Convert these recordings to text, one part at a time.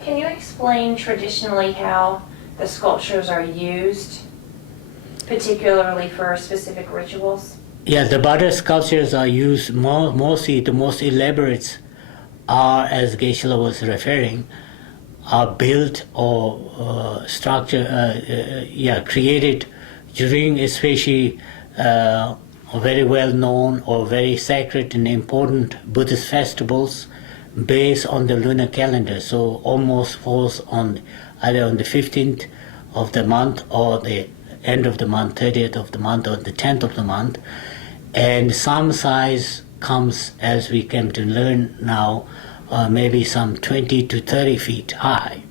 Can you explain traditionally how the sculptures are used, particularly for specific rituals? Yeah, the Buddha sculptures are used mostly, the most elaborate are, as Geshe-la was referring, are built or created during especially very well known or very sacred and important Buddhist festivals based on the lunar calendar. So almost falls on either on the 15th of the month or the end of the month, 30th of the month or the 10th of the month. And some size comes, as we came to learn now, maybe some 20 to 30 feet high.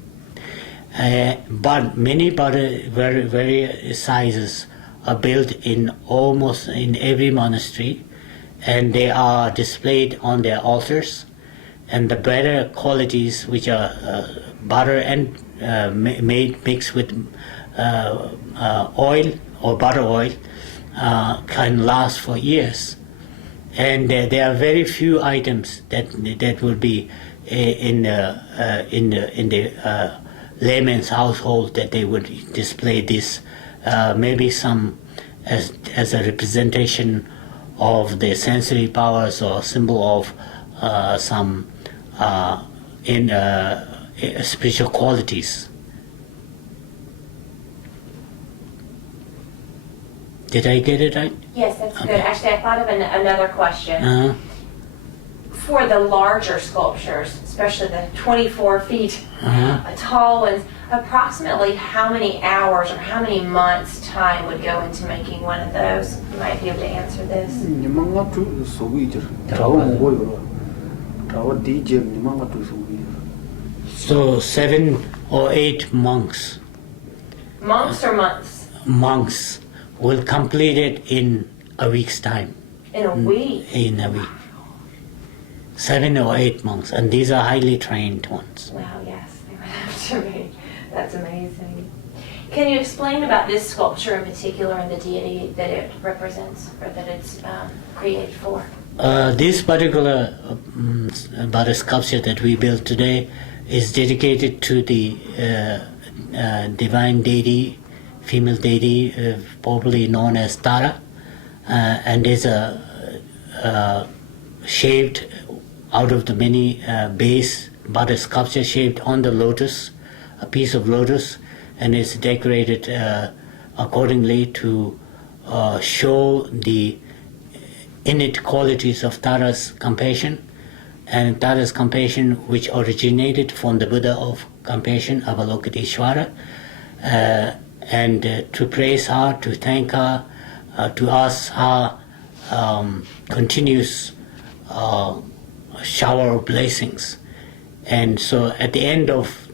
But many various sizes are built in almost in every monastery, and they are displayed on their altars. And the better qualities, which are butter and made mixed with oil or butter oil, can last for years. And there are very few items that will be in the layman's household that they would display this. Maybe some as a representation of the sensory powers or symbol of some spiritual qualities. Did I get it right? Yes, that's Okay. good. Actually, I thought of another question. For the larger sculptures, especially the 24 feet tall ones, approximately how many hours or how many months' time would go into making one of those? You might be able to answer this. So 7 or 8 monks. Monks or months? Monks will complete it in a week's time. In a week? In a week. 7 or 8 monks, and these are highly trained ones. Wow, yes, they would have to be. That's amazing. Can you explain about this sculpture in particular and the deity that it represents or that it's created for? This particular Buddha sculpture that we built today is dedicated to the divine deity, female deity, probably known as Tara, and is shaped out of the many base Buddha sculpture shaped on the lotus, a piece of lotus, and is decorated accordingly to show the innate qualities of Tara's compassion, and Tara's compassion which originated from the Buddha of compassion, Avalokiteshvara, and to praise her, to thank her, to ask her continuous shower of blessings. And so at the end of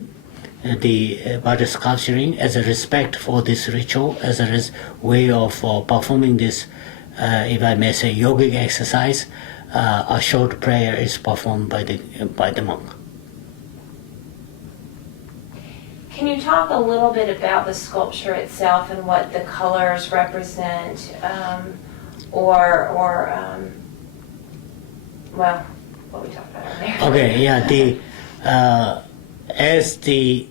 the Buddha sculpturing, as a respect for this ritual, as a way of performing this, if I may say, yogic exercise, a short prayer is performed by the monk. Can you talk a little bit about the sculpture itself and what the colors represent, well, what we talked about earlier? Okay, yeah. As the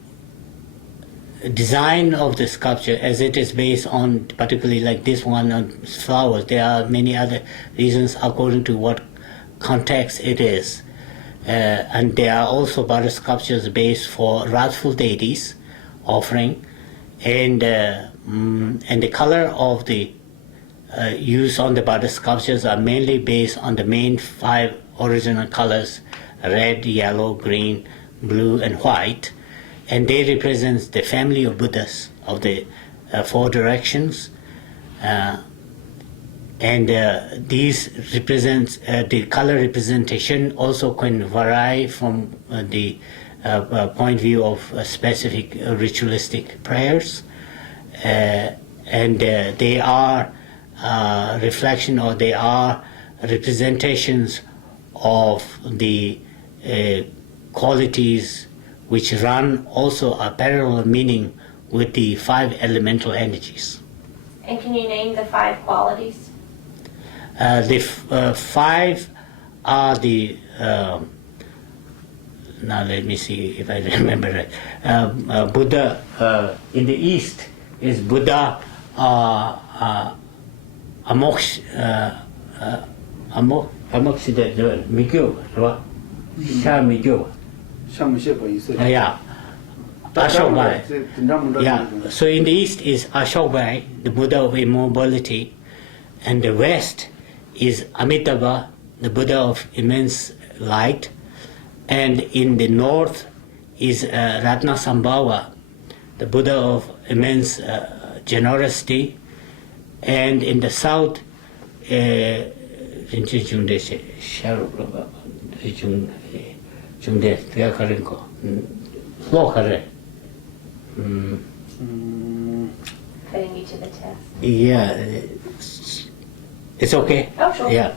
design of the sculpture, as it is based on, particularly like this one on flowers, there are many other reasons according to what context it is. And there are also Buddha sculptures based for wrathful deities offering, and the color of the use on the Buddha sculptures are mainly based on the main 5 original colors: red, yellow, green, blue, and white, and they represent the family of Buddhas of the 4 directions. And these represent the color representation also can vary from the point of view of specific ritualistic prayers, and they are reflection, or they are representations of the qualities which run also a parallel meaning with the 5 elemental energies. And can you name the 5 qualities? The 5 are the now let me see if I remember right. Buddha in the east is Buddha Amoksida Mikyo, Sha Mikyo. Yeah. Ashokbai. Yeah. So in the east is Ashokbai, the Buddha of immobility, and the west is Amitabha, the Buddha of immense light, and in the north is Ratnasambhava, the Buddha of immense generosity, and in the south, Putting you to the test. yeah, it's okay. Oh, sure. Yeah.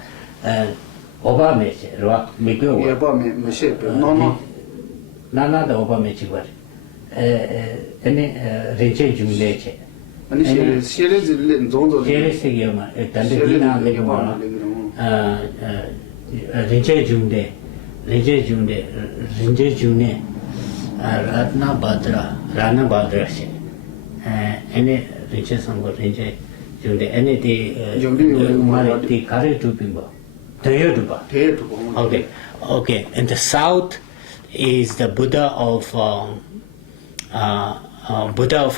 Obama, right? Mikyo. Nana the Obama chibar. Any Rinche Jumleche. Cheris Yama, Tandina Legumana, Rinche Jumde, Rinche June, Ratna Badra, Rana Badra, any Rinche Sango, Rinche Jumde, any the Kari to Bimbo. Okay, okay. In the south is the Buddha of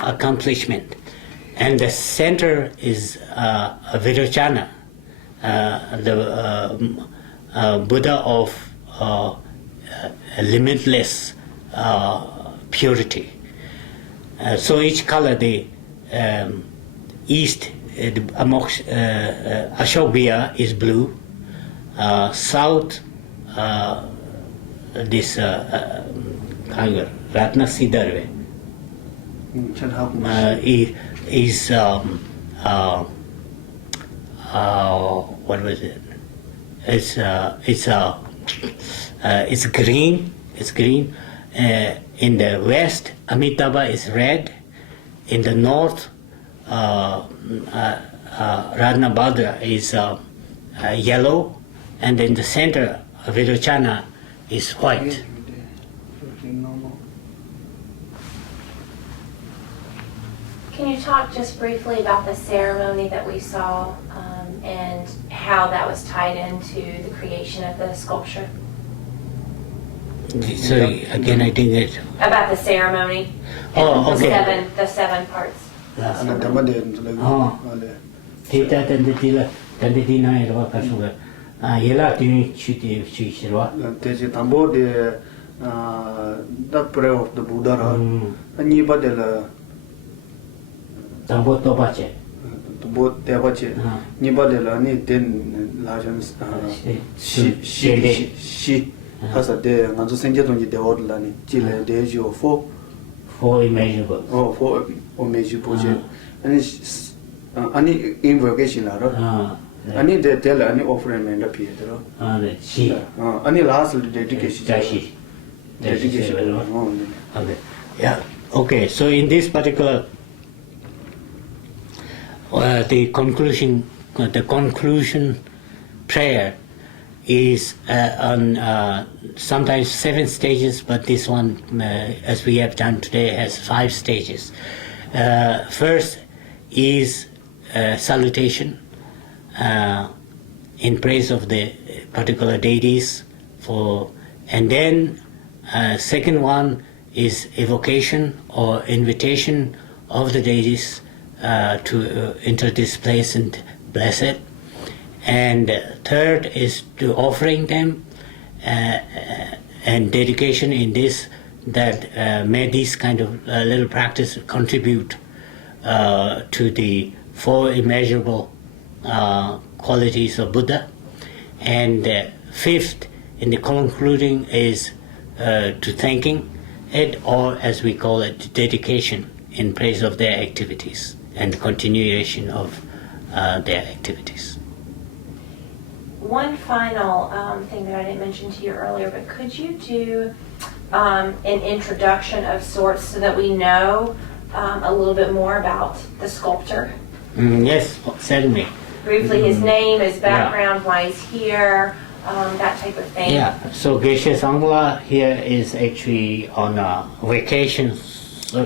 accomplishment, and the center is Virochana, the Buddha of limitless purity. So each color, the east, Ashokbia is blue. South, this Ratna Siddharve is what was it? It's green. It's green. In the west, Amitabha is red. In the north, Ratnabhadra is yellow. And in the center, Virochana is white. Can you talk just briefly about the ceremony that we saw and how that was tied into the creation of the sculpture? Sorry, again I didn't get. About the ceremony. Oh, okay. The seven parts. Yela doing chuti chishirwa. There's tambo the prayer of the Buddha. Ani badela Tambo tobache. Tambo tebache. Ni badela ni ten lajans she has a day and so send it on the order ni chile de jo four immeasurable. Oh, four immeasurable. And it's any invocation la. Any they tell any offering and appear. She. Any last dedication. Dedication. Okay. Yeah. Okay. So in this particular, the conclusion prayer is on sometimes 7 stages, but this one, as we have done today, has 5 stages. First is salutation. In praise of the particular deities, and then second one is evocation or invitation of the deities to enter this place and bless it, and third is to offering them and dedication in this, that may this kind of little practice contribute to the 4 immeasurable qualities of Buddha. And fifth, in the concluding, is to thanking it, or as we call it, dedication in praise of their activities and continuation of their activities. One final thing that I didn't mention to you earlier, but could you do an introduction of sorts so that we know a little bit more about the sculptor? Yes, certainly. Briefly, his name, his background, why he's here, that type of thing. Yeah, so Geshe Sangla here is actually on a vacation. So,